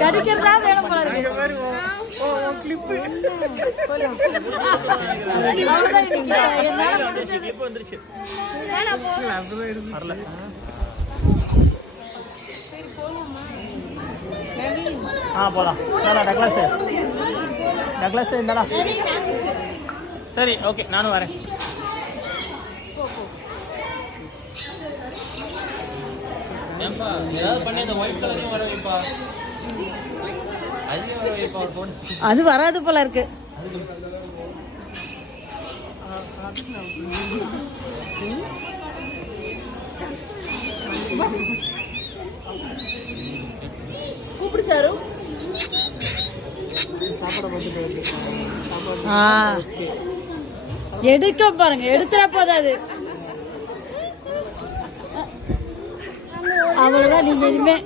கடிக்கிறதா வேணும் போல இருக்கு. போலாம். டக்ளஸ் இந்தடா. சரி, ஓகே, நானும் வரேன். அது வராது போல இருக்கு. கூப்பிடுச்சாரு எடுக்க பாருங்க, எடுத்துற போதாது. அவ்வளவுதான். நீங்க இனிமே